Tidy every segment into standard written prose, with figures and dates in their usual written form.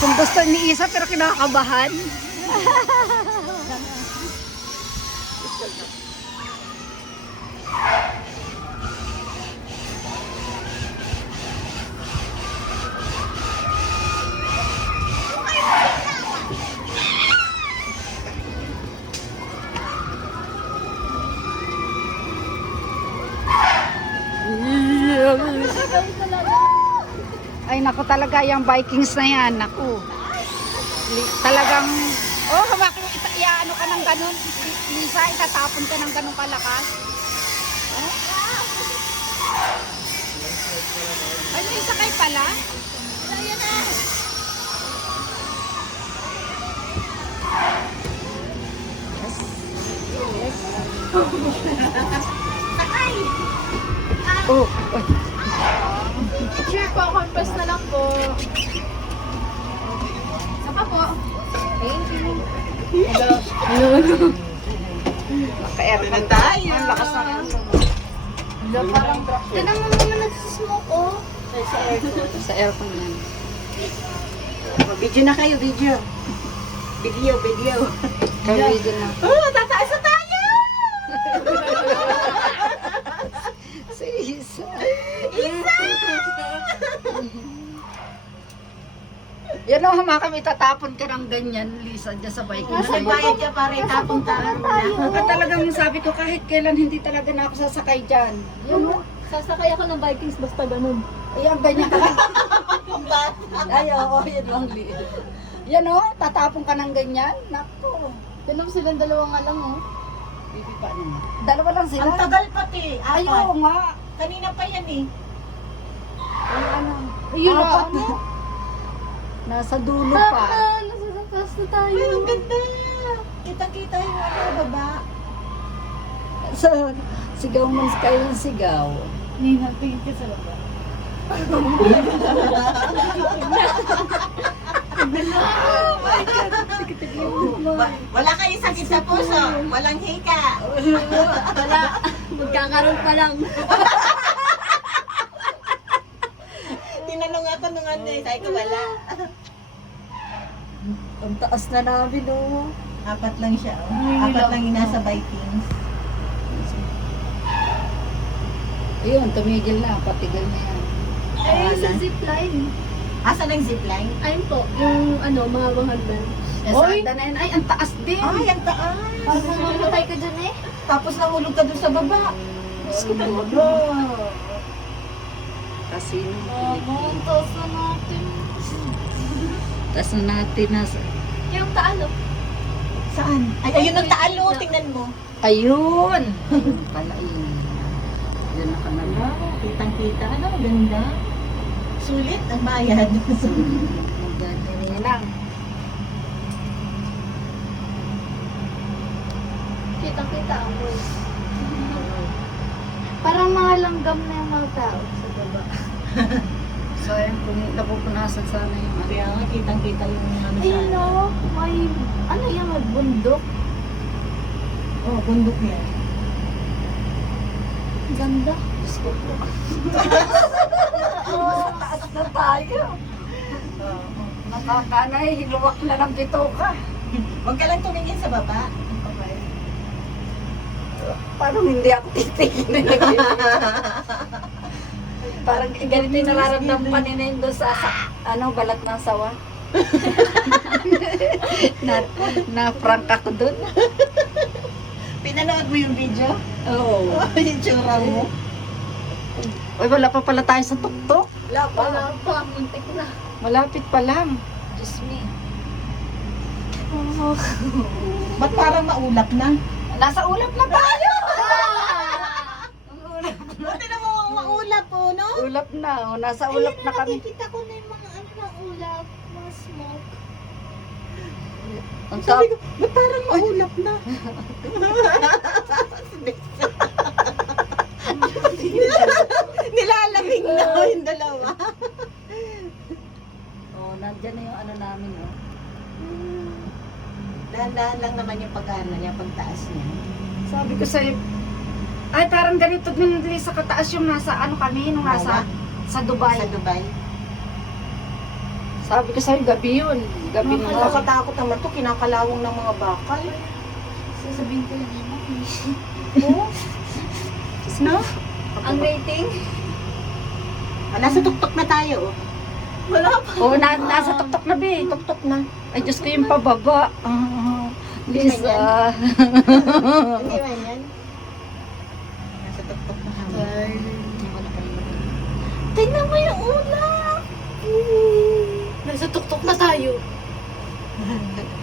Kung gusto ni Isa pero kinakabahan. Ay naku talaga yung Vikings na yan, naku. Talagang, oh hawakin mo, ano ka ng ganun, Lisa, itatapon ka ng ganun kalakas. Oh? Ay, may sakay pala? Ayan na. Yes. Yes. Sakay! Oh, oh. Sure po, confess na lang po. Saka po. Thank you. Hello. Naka-aircon na tayo. Ang lakas ng aircon. Hello, parang tinang mo naman nagsismoke, oh. Sa aircon yan. Video na kayo, video. Video. Kawigil na. Oh, tataas na tayo! Si Isa. Yan o, kami tatapon ka ng ganyan, Lisa, dyan sa bike. Nasa bayad ka pare, tapong tayo. At talagang sabi ko, kahit kailan hindi talaga na ako sasakay dyan. Yan o. Sasakay ako ng Vikings basta ganun. Ayan, ganyan ka. Ay, oo, yan lang, Lisa. Yan o, tatapon ka ng ganyan. Naku. Ganun silang dalawa nga lang, oh. Bibi pa naman. Dalawa lang sila. Ang tagal pati, Ay, apat. oo nga. Kanina pa yan eh. Ay, ano. Ayun na, Apat. ano? Nasa dulo pa. Nasa taas na tayo. Ay, ang ganda. Kita-kita yung baba. So, sigaw man kayo ng sigaw. Nina, tingin ka sa baba. Wala kayo sakit sa puso. Walang hika. Wala. Magkakaroon pa lang. Tinanong ako nung ano eh. Sabi ko wala. Ang taas na namin, oh. Apat lang siya. Oh. Apat lang yung nasa Vikings. Ayun, tumigil na. Patigil na yan. Ay, sa zipline. Asa lang zipline? Ayun po, yung ano, mga hagdan. Oy! Na yan. Ay, ang taas din. Ay, ang taas. Parang mamatay ka dyan eh. Tapos nahulog ka doon sa baba. Kasino. Taas na natin. Taas na natin na. Yung taalo. Saan? Ay, ayun ang taalo. Tingnan mo. Ayun! Ayun pala yun. Yan na ka na lang. Kitang-kita. Ano, ganda. Sulit ang bayad. Maganda niya lang. Kitang-kita ako. Parang mga langgam na yung mga tao sa baba. So, ayun, kung napupunasan sana yung ano. Kaya nga, kitang-kita yung ano Ay sa no, may, ano yan, may bundok. Oh, bundok yan. Ganda. Diyos ko po. Taas na tayo. Nakakanay, hiluwak na ng bitoka. Huwag ka lang tumingin sa baba. Okay. Parang hindi ako titigil. Parang ganito yung nararamdaman pa nila doon sa ano, balat ng sawa. na prank ako doon. Pinanood mo yung video? Oo. Yung tsura mo? Uy, wala pa pala tayo sa tuktok. Wala pa, muntik na. Malapit pa lang. Diyos me. Ba't parang maulap na? Nasa ulap na tayo! Buti na mo maulap po, no? Ulap na. Oh. Nasa ulap na kami. Nakikita ko na yung mga ano ng ulap, mga smoke. Ang Sabi tap. ko, ba't parang maulap na? Nilalamig na yung dalawa. Oh, nandyan na yung ano namin, oh. Dahan-dahan lang naman yung pag-ano niya, pagtaas niya. Sabi ko sa'yo, ay parang ganito din sa kataas yung nasa ano kami, nung nasa sa Dubai. Sa Dubai. Sabi ko sa'yo, gabi yun. Gabi na. Nakakatakot naman to, kinakalawang ng mga bakal. Sasabihin ko lang naman. Oo. No? Ang rating? Nasa tuktok na tayo. Oh. Wala pa. Oo, nasa tuktok na, be. Tuktok na. Ay, Diyos ko yung pababa. Lisa. Hindi ba yan? Nasa tuktok na kami. Tingnan mo yung ulap! Nasa tuktok na tayo.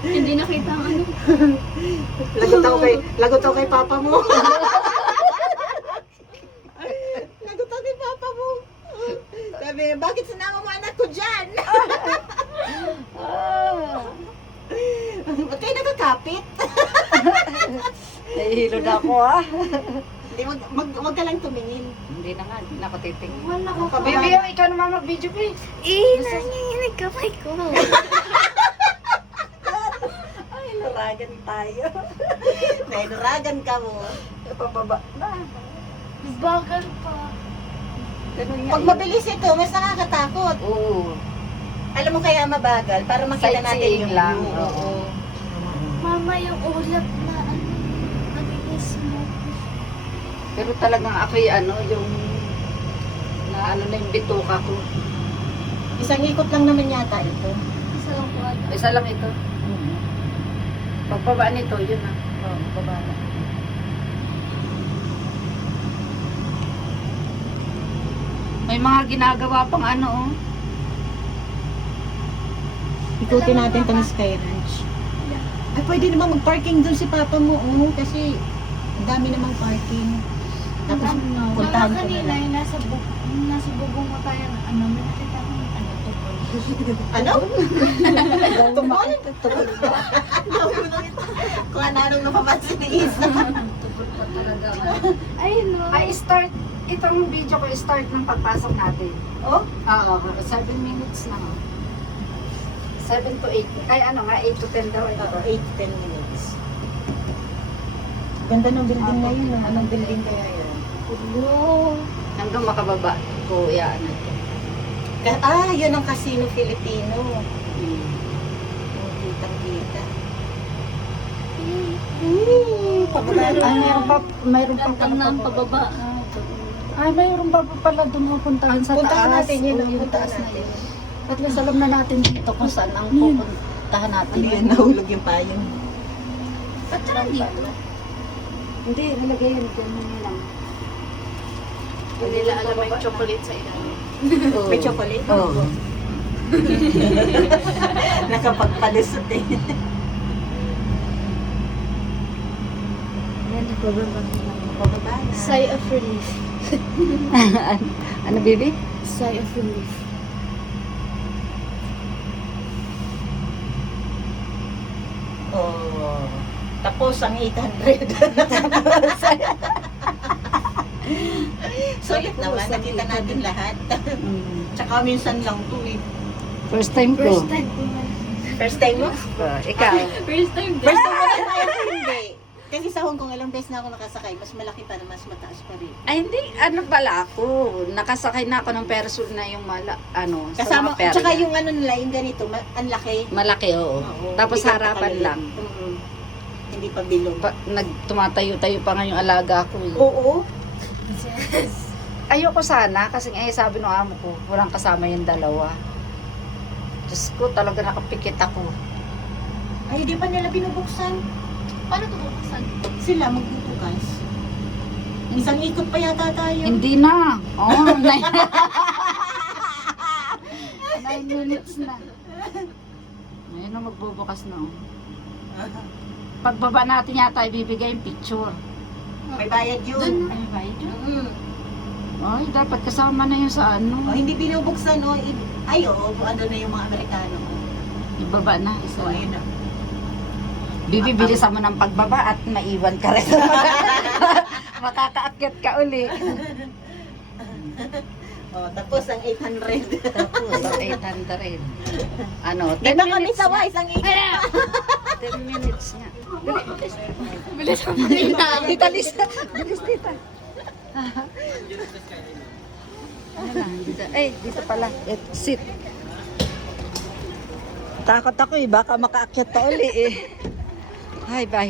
Hindi nakita ang ano. Lagot ako kay papa mo. Lagot ako kay papa mo. Sabi, bakit sinama mo anak ko dyan? Ba't kayo nakakapit? Nahihilo na ako, ah. Hindi, wag ka lang tumingin. Hindi na nga, hindi na ako titingin. Wala ko. Baby, ikaw naman mag-video, be. Nanginginig kamay ko. Ay, naragan tayo. Naragan ka mo. Pababa na. Bagal pa. Ganun nga. Pag mabilis ito, mas nakakatakot. Oo. Alam mo kaya mabagal para makita natin Sightseeing yung lang. view. Oo. Mama, yung ulap na ano, nag-i-smoke. Pero talagang ako'y yung na na yung bituka ko. Isang ikot lang naman yata ito. Isa lang po ata. Isa lang ito. Pagbaba nito, yun na. Oo, baba na. May mga ginagawa pang oh. Ikutin natin ito ng Sky Ranch. Ay, pwede naman mag-parking doon si papa mo, kasi ang dami namang parking. Tapos, puntahan ko na Kanina, lang. yung nasa bubong mo tayo, ano, may nakita ko yung ano, tupol. Ano? Tumol? Tumol ba? Kung ano-anong napapansin ni Isa. Tugod pa talaga. Ay, no. Ay, start. Itong video ko, start ng pagpasok natin. Oh? Oo, 7 minutes na. 7 to 8. Ay, ano nga, 8 to 10 daw. Oo, 8-10 minutes. Ganda ng building na yun. Anong building kaya yun? Hello. Hanggang makababa ko, yan. Yun ang Casino Filipino. Kitang-kita. Ay, mayroon pa Gandang na ang pababa. Ay, mayroon pa pala doon puntahan sa Puntahan taas. natin yun, Oo, yung puntahan taas na natin. yun. At least alam na natin dito kung saan ang pupuntahan natin. Ano yun? Nahulog yung payong. Ba't ka nandito? Hindi, nilagay yan. Ganyan lang. Hindi nila alam may chocolate sa ilalim. Oo. May chocolate? Oo. Nakapagpalusot eh. Yan, pababa. Pababa na. Sigh of relief. Ano, baby? Sigh of relief. Oh. Tapos ang 800. Sulit naman, nakita natin lahat. Tsaka minsan lang to eh. First time ko. First time ko man. First time mo? Ikaw. First time din. First time mo na tayo hindi. Kasi sa Hong Kong, ilang beses na ako nakasakay, mas malaki pa na mas mataas pa rin. Ay, hindi. Ano pala ako? Nakasakay na ako ng person na yung Kasama, sa mga perla. tsaka yung ano nila, yung ganito, ang laki. Malaki, oo. Oo, Tapos hindi ka harapan pakalulog. lang. Hindi pa bilog. Tumatayo-tayo pa nga yung alaga ko. Eh. Oo. Ayoko sana kasi sabi ng amo ko, walang kasama yung dalawa. Diyos ko, talaga nakapikit ako. Ay, di pa nila binubuksan. Paano ito buksan? Sila magbubukas. Isang ikot pa yata tayo. Hindi na. Oh, 9 minutes na. Ngayon na magbubukas na. Oh. Pagbaba natin yata ibibigay yung picture. May bayad yun. Ay, ba yun? Ay, dapat kasama na yun sa Oh, hindi binubuksan, no? Ay, oo, ano na yung mga Amerikano. Ibaba na. So, ayun na. Bibibilisan mo ng pagbaba at maiwan ka rin. Makakaakyat ka uli. Oh, tapos ang 800. Tapos, 800. Ano, 10 Di ba kami minutes sawa, nga. isang 800? 10 minutes nga. Bilis ako na. Tita Lisa. Bilis, tita. Ano na, dito. Dito pala. Sit. Natakot ako eh. Baka makaakyat pa uli eh. Ay, bye.